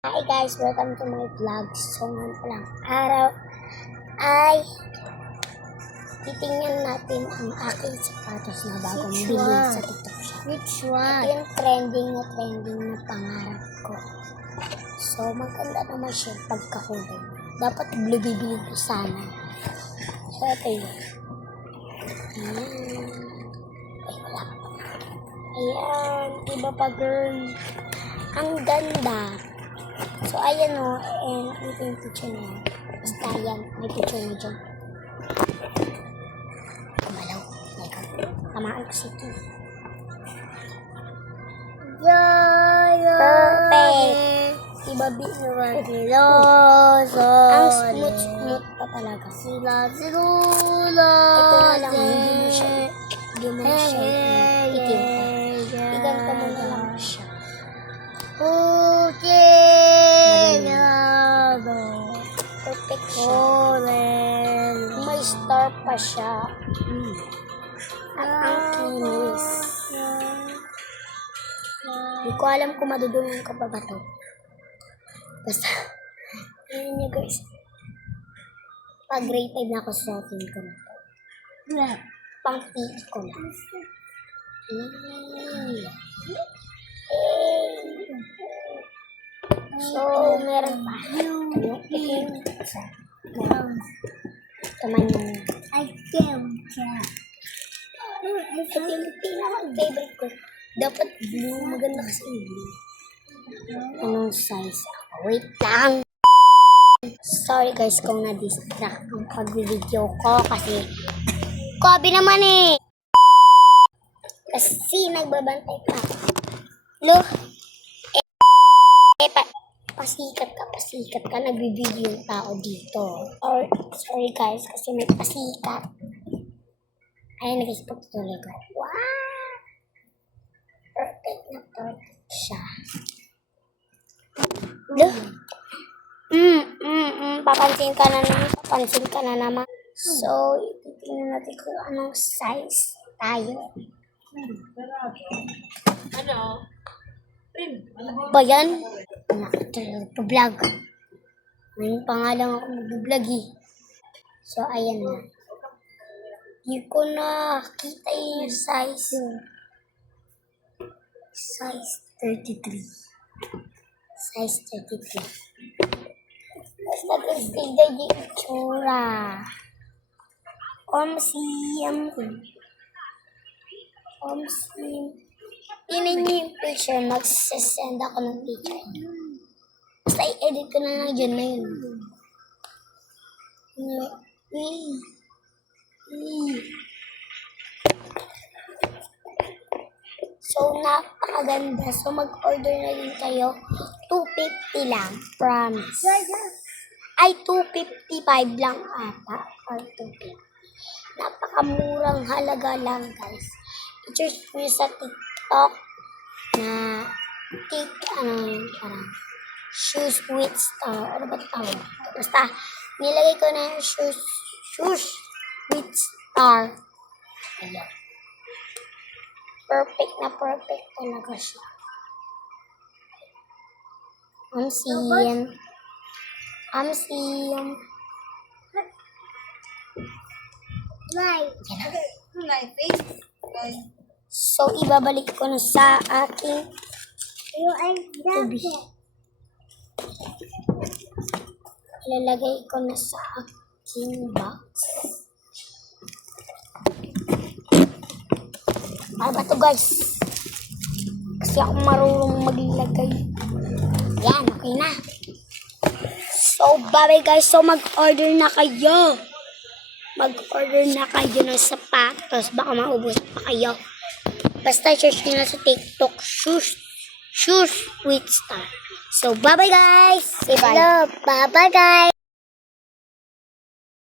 Hi guys, welcome to my vlog. So ngayon palang araw ay titingnan natin ang aking sapatos na bagong bili sa TikTok shop. Which one? Ito yung trending na pangarap ko. So maganda naman siya pagkakulay. Dapat blue bibili ko sana. So ito yun. Ay wala. Ayan, iba pa girl. Ang ganda. So, ayan o. And, ito yung picture na yan. Basta yan. May picture na dyan. Kumalaw. Tamaan ko si ito. Perfect! Diba, ang smooth pa talaga. Ito na lang. Hindi mo na siya itim pa. Iganto mo na lang siya. Perfect siya. May star pa siya. At ang kinis. Hindi ko alam kung madudungan ko pa ba ito. Basta, yun niya guys. Pag grade 5 na ako sa akin ko na ito. Pang PE ko na. So, meron pa. Taman yung ito yung pinaka-favorite ko. Dapat blue. Maganda kasi yung blue. Anong size ako? Wait lang. Sorry guys kung na-distract ang pag-video ko kasi Kobe naman eh. Kasi nagbabantay pa. Look. Pasikat ka, nagbibideo yung tao dito. Or, sorry guys, kasi may pasikat. Ayun, nag-spot tuloy ko. Wow! Perfect na perfect siya. Look! Papansin ka na naman. So, itingnan natin kung anong size tayo. Ba yan? Nag-vlog. Ngayon pa nga lang ako mag-vlog eh. So, ayan na. Hindi ko nakita yung size. Size 33. Size 33. Basta guys, tignan yung itsura. Tingnan niyo yung picture, magsasend ako ng picture. Basta i-edit ko na lang dyan na yun. So, napakaganda. So, mag-order na din kayo. 250 lang. Promise. Ay, 255 lang ata. Or 250. Napakamurang halaga lang, guys. I-search nyo sa TikTok na parang shoes with star. Ano ba tawag? Basta, nilagay ko na yung shoes with star. Ayan. Perfect na perfect talaga siya. I'm seeing. So, ibabalik ko na sa aking tubi. Ilalagay ko na sa aking box. Ano ba ito guys? Kasi ako marunong maglagay. Yan, okay na. So, bye guys. So, mag-order na kayo. Mag-order na kayo ng sapatos. Baka maubos pa kayo. Basta search nyo na sa TikTok. Shoes with star. So, bye-bye guys. Say bye. Hello, bye-bye guys.